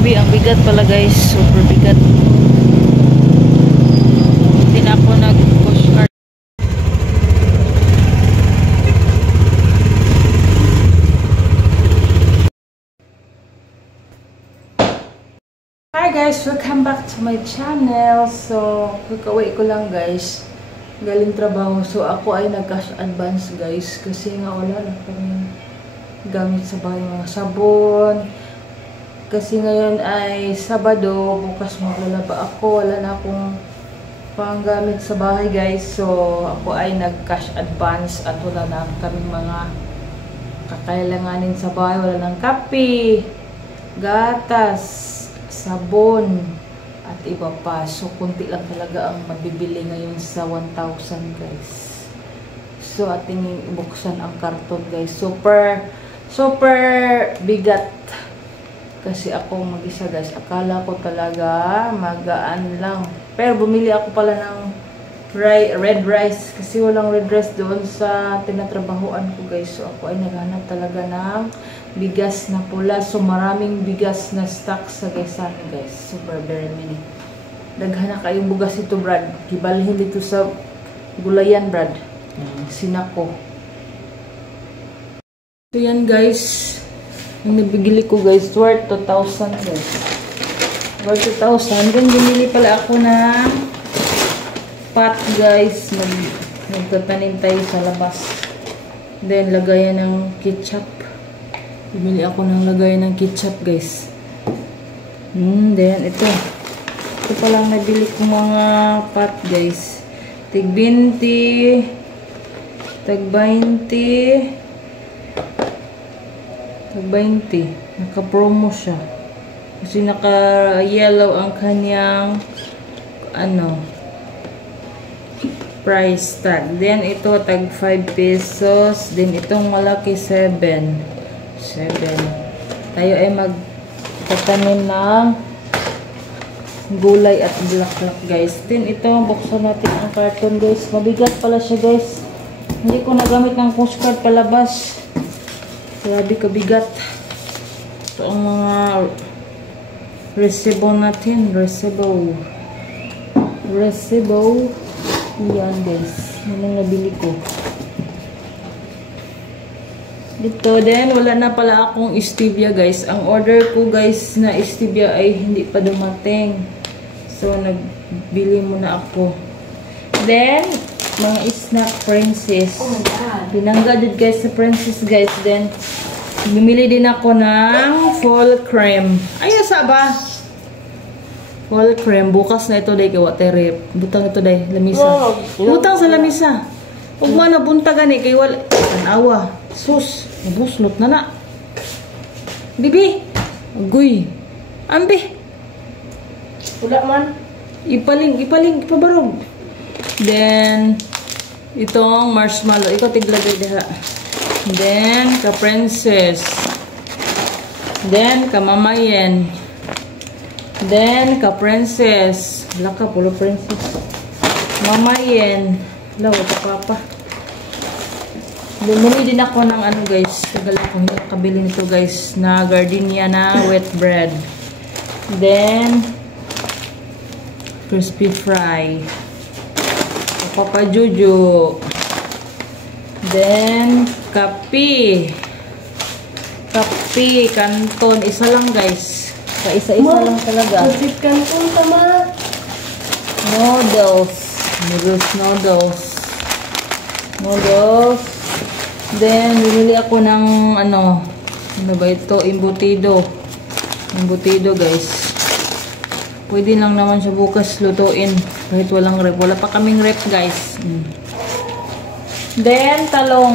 Grabe, ang bigat pala guys. Super bigat. Hindi na ako nag-push cart. Hi guys! Welcome back to my channel. So, kakaway ko lang guys. Galing trabaho. So, ako ay nag-cash advance guys. Kasi nga wala na kami gamit sa bahay, mga sabon. Kasi ngayon ay Sabado, bukas maglalaba ako. Wala na akong panggamit sa bahay guys. So, ako ay nag-cash advance at wala na kaming mga kakailanganin sa bahay. Wala nang kape, gatas, sabon, at iba pa. So, kunti lang talaga ang mabibili ngayon sa 1,000 guys. So, ating ibuksan ang karton guys. Super bigat. Kasi ako mag-isa guys. Akala ko talaga magaan lang. Pero bumili ako pala ng red rice. Kasi walang red rice doon sa tinatrabahoan ko guys. So ako ay naghanap talaga ng bigas na pula. So maraming bigas na stock sa guys. Super very many. Naghanap kayong bugas ito Brad. Gibalhin dito sa gulayan Brad. Sinako. So yan guys. Ang nabigili ko guys, worth 2,000 guys. Worth 2,000. Then, bumili pala ako ng pot guys. Nagtatanim tayo sa labas. Then, lagayan ng ketchup. Bumili ako ng lagayan ng ketchup guys. Then, ito. Ito palang nabili ko mga pot guys. Tig 20. Tag 20. Tag 20. Naka-promo siya. Kasi naka-yellow ang kanyang price tag. Then, ito tag 5 pesos. Then, itong malaki 7. Tayo ay magtatanim ng gulay at bulaklak guys. Then, ito, buksan natin ang carton guys. Mabigat pala siya guys. Hindi ko nagamit ng postcard palabas. Grabe kabigat. Ito ang mga resibo natin. Resibo. Yan guys. Yan ang nabili ko. Dito din, wala na pala akong stevia guys. Ang order ko guys na stevia ay hindi pa dumating. So, nagbili muna ako. Then, mga snack princess. Binangga din guys sa princess guys. Then, bumili din ako ng fall cream. Ay, asa ba? Fall cream. Bukas na ito day kay waterip. Butang ito day. Lamisa. Butang sa lamisa. Huwag mo na bunta gani. Kay wala. Tanawa. Sus. Nabuslot na na. Bibi. Agoy. Ambi. Wala man. Ipaling. Ipabarog. Then, itong marshmallow. Ikaw tiglagay diha. Then, ka-princess. Then, ka-mamayen. Then, ka-princess. Wala ka, pulo princess. Mamayen. Wala, wala papa. Bumili din ako ng guys. Tagal ako hindi nakabili nito guys. Na gardenia na wet bread. Then, crispy fry. Papa Jojo. Then, kape, kanton. Isa lang guys. Isa-isa lang talaga. Kapit kanton tama. Noodles. Then, bumili ako ng ano ba ito? Embutido guys. Pwede lang naman siya bukas lutuin. Kahit walang rep. Wala pa kaming rep guys. Then, talong.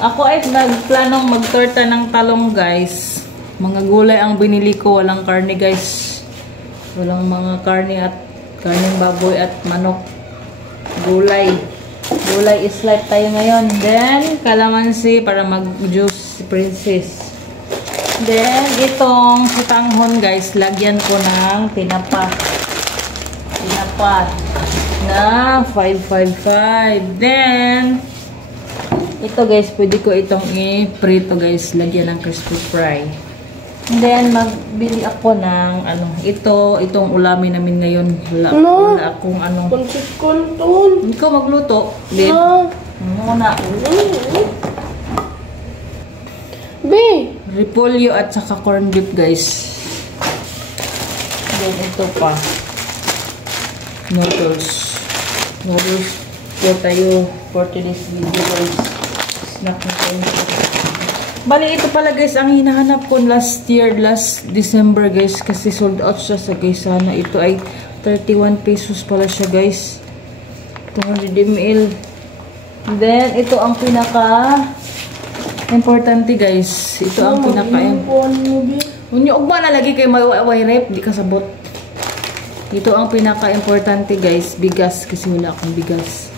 Ako ay nagplanong magtorta ng talong guys. Mga gulay ang binili ko. Walang karne guys. Walang mga karne at karneng baboy at manok. Gulay is life tayo ngayon. Then, kalamansi para mag-juice si princess. Then, itong sitanghon guys, lagyan ko ng tinapa na 555. Then, ito guys, pwede ko itong i-prito guys, lagyan ng crispy fry. And then, magbili ako ng, itong ulamin namin ngayon. Wala akong Konton. Ikaw magluto. Then, muna. Be. Repolyo at saka corned beef, guys. Then, ito pa. Noodles po tayo for today's video, guys. Snack na tayo. Bali, ito pala, guys, ang hinahanap ko last December, guys, kasi sold out siya sa Gaisana. Ito ay 31 pesos pala siya, guys. 200 ml. Then, ito ang pinaka importante, guys. Ito ang pinaka unyo ugma na lagi kay may rep, di kasabot. Ito ang pinaka importante, guys, bigas, kasi wala akong bigas.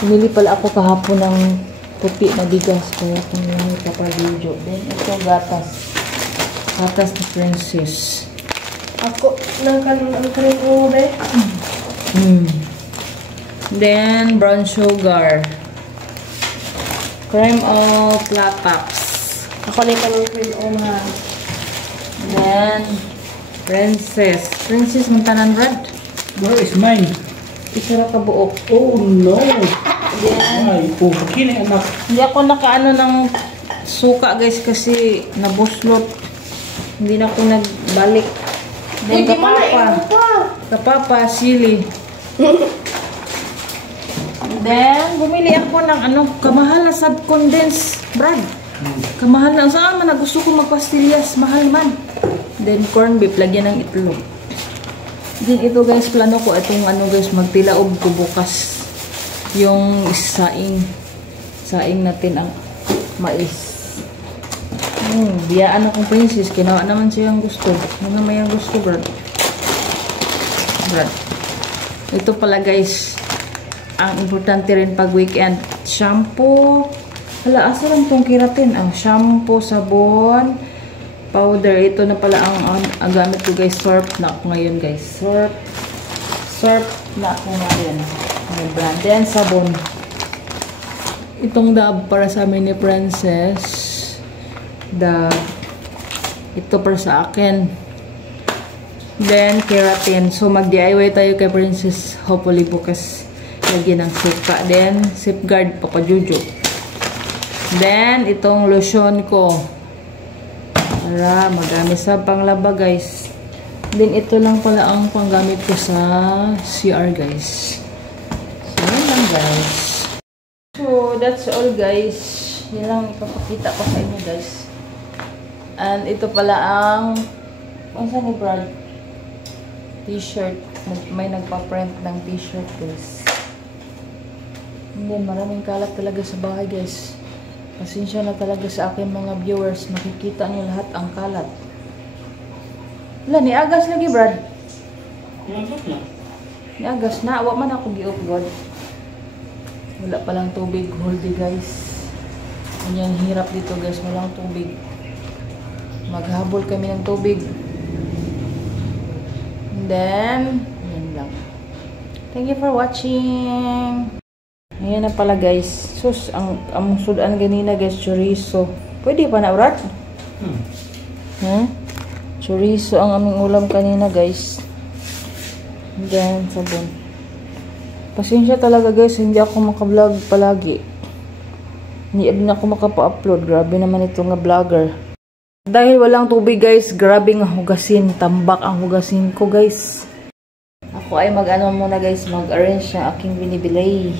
Pumili pala ako kahapon ng puti na bigas, kaya kung may kapalidyo. Then, ito gatas. Gatas na Princess. Ako, ang kanin mo, be? Then, brown sugar. Cream of Latax. Ako na yung cream o nga. Then, Princess. Princess, muntanan, Brad. Where is mine? Isara ka buok. Oh no! Then, Ay, kini anak. hindi ako nakaano ng suka, guys, kasi nabuslot. Hindi na ako nagbalik. Then, kapapa, sili. Then, bumili ako ng kamahal na sad condense, Brad. Kamahal na. Saan man, gusto ko magpastillas. Mahal man. Then, corned beef, lagyan ng itlog. Then, ito, guys, plano ko itong guys, magtilaob ko bukas. Yung saing natin ang mais. Biyaan akong Princess. Kinawa naman siya yung gusto. Ano naman yung gusto, Brad? Ito pala, guys, ang importante rin pag weekend. Shampoo. Hala, asa lang itong kiratin? Ang shampoo, sabon, powder. Ito na pala ang gamit ko, guys. Surf na ako ngayon, guys. Surf na ako ngayon. May brand. Then, sabon. Itong Dove para sa amin ni Princess. Dove. Ito para sa akin. Then, keratin. So, mag-DIY tayo kay Princess. Hopefully, bukas lagyan ng suka. Then, safeguard, papajujo. Then, itong lotion ko. Para magamit sa panglaba, guys. Then, ito lang pala ang panggamit ko sa CR, guys. So, yun lang, guys. So, that's all, guys. Yan lang ipapakita ko sa inyo, guys. And, ito pala ang saan ni Brad? T-shirt. May nagpa-print ng t-shirt, guys. Hindi, maraming kalat talaga sa bahay, guys. Pasensya na talaga sa akin, mga viewers. Makikita niyo lahat ang kalat. Wala, niagas lagi, Brad. Niagas na. Awa man ako gi-upload. Wala palang tubig. Hold it, guys. Yung hirap dito, guys. Walang tubig. Maghabol kami ng tubig. And then, yan lang. Thank you for watching. Ayan na pala, guys. Sus, ang sudan ganina, guys, chorizo. Pwede pa na, Brad? Chorizo ang aming ulam kanina, guys. And then, sabon. Pasensya talaga, guys, hindi ako makablog palagi. Hindi na ako makapa-upload. Grabe naman ito nga vlogger. Dahil walang tubig, guys, grabe nga hugasin. Tambak ang hugasin ko, guys. Ako ay mag-ano muna, guys, mag-arrange na aking binibili.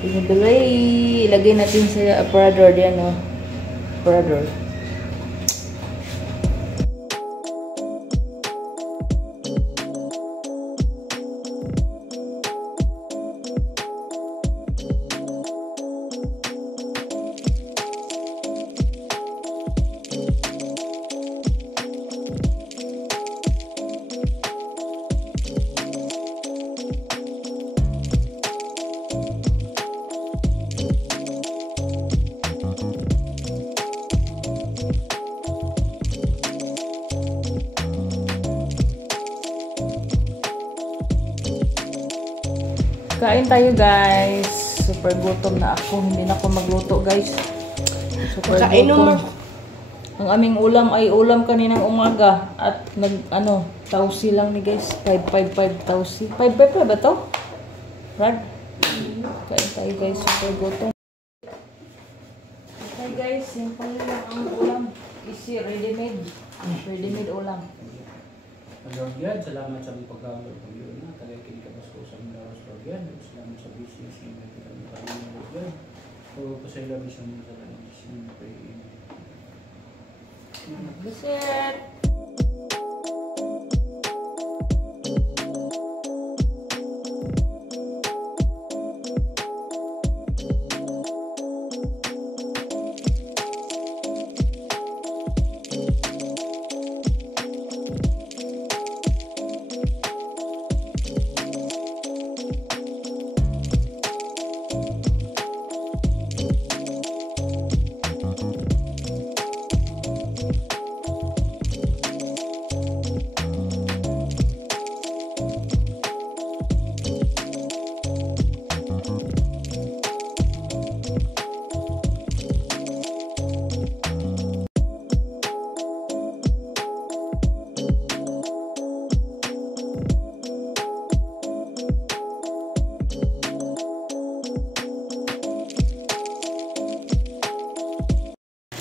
Ilagay natin sa aparador diyan, no? Aparador. Kain tayo, guys. Super gutom na ako. Hindi na ako magluto, guys. Super Kain gutom. naman. Ang aming ulam ay ulam kaninang umaga at tausi lang ni guys. 555 tausi. 555 ba to? Rad? Kain tayo guys. Super gutom. Okay guys, simple lang ang ulam. Easy, ready-made. Ready-made ulam. Lord God, salamat sa mga pagkakalog ng iyo na. Tagay kinikas ko sa mga oras, Lord God. Salamat sa business ng mga kanilang Lord God. O pasayla sa mga salamat sa mga pray. That's it.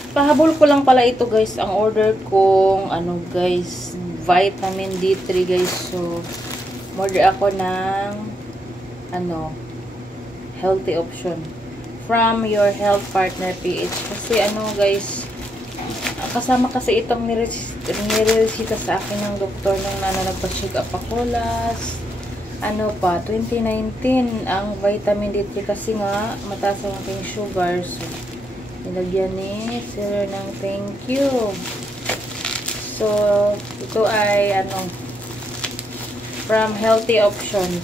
Pahabol ko lang pala ito guys, ang order kong guys, vitamin D3 guys. So, order ako ng healthy option from your health partner PH. Kasi guys, kasama kasi itong niresita sa akin ng doktor nung nagpa-check up ako last 2019 ang vitamin D3 kasi nga mataas ang aking sugar. So, nilagyan ni sir ng thank you. So, ito ay from Healthy Options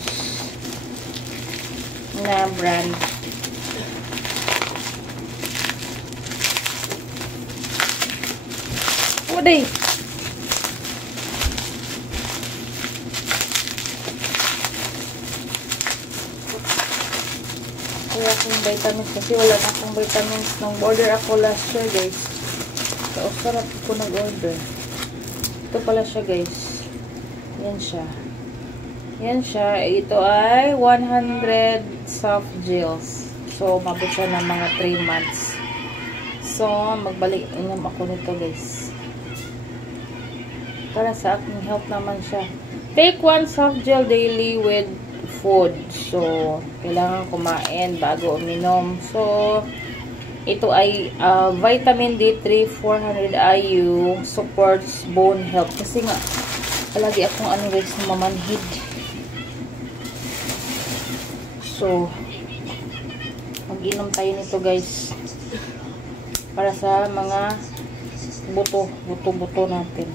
na brand. Uday! Kaya akong vitamins kasi wala na akong vitamins nung order ako last year guys. So, sarap ko nag-order. Ito pala siya guys. Yan siya. Yan siya. Ito ay 100 soft gels. So, mabot siya ng mga 3 months. So, magbalik inom ako nito guys. Para sa aking health naman siya. Take 1 soft gel daily with food. So, kailangan kumain bago uminom. So, ito ay vitamin D3 400 IU supports bone health. Kasi nga, palagi akong guys na mamanhid. So, mag-inom tayo nito guys. Para sa mga buto natin.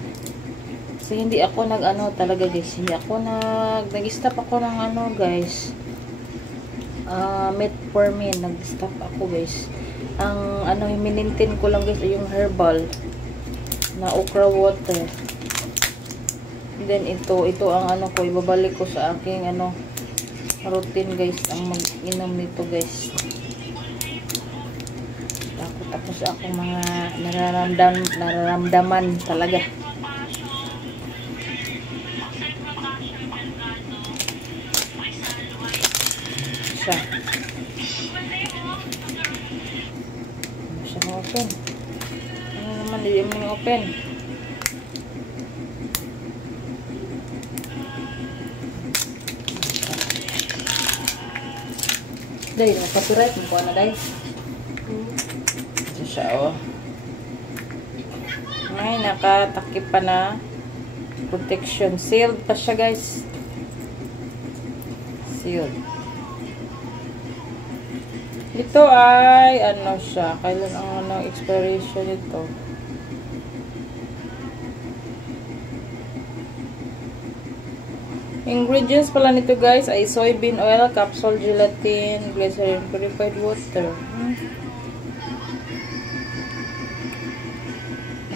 Kasi hindi ako talaga guys. Hindi ako nag-stop ako ng guys. Metformin. Nag-stop ako guys. Ang minintin ko lang guys ay yung herbal na okra water. And then ito ang ko ibabalik ko sa aking routine guys, ang mag-inom nito guys. Takot ako sa akong mga nararamdaman talaga. Siya. Ano siya ma-open? Ano naman, hindi mo open. Dahil, copyright mo po dahil. Ito siya, May nakatakip pa na protection. Sealed pa siya, guys. Sealed. Ito ay, siya. Kailan ang expiration ito? Ingredients pala nito guys ay soybean oil, capsule gelatin, glycerin, purified water.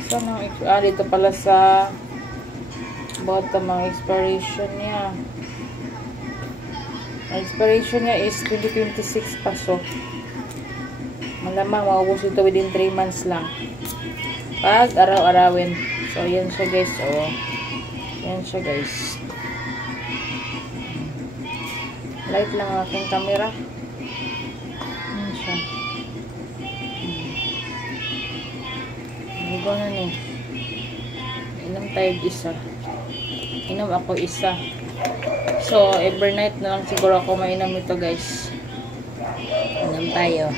Saan ang dito pala sa bottom ang expiration niya. Ang expiration niya is 2026 pa, so malamang maubos ito within 3 months lang. pag araw-arawin. So, yan siya guys. Oh. Yan siya guys. Light lang ang aking camera. Yan siya. Ligo na ni. Inom tayo isa. Inom ako isa. So, every night na lang siguro ako mainom ito guys. Inom tayo.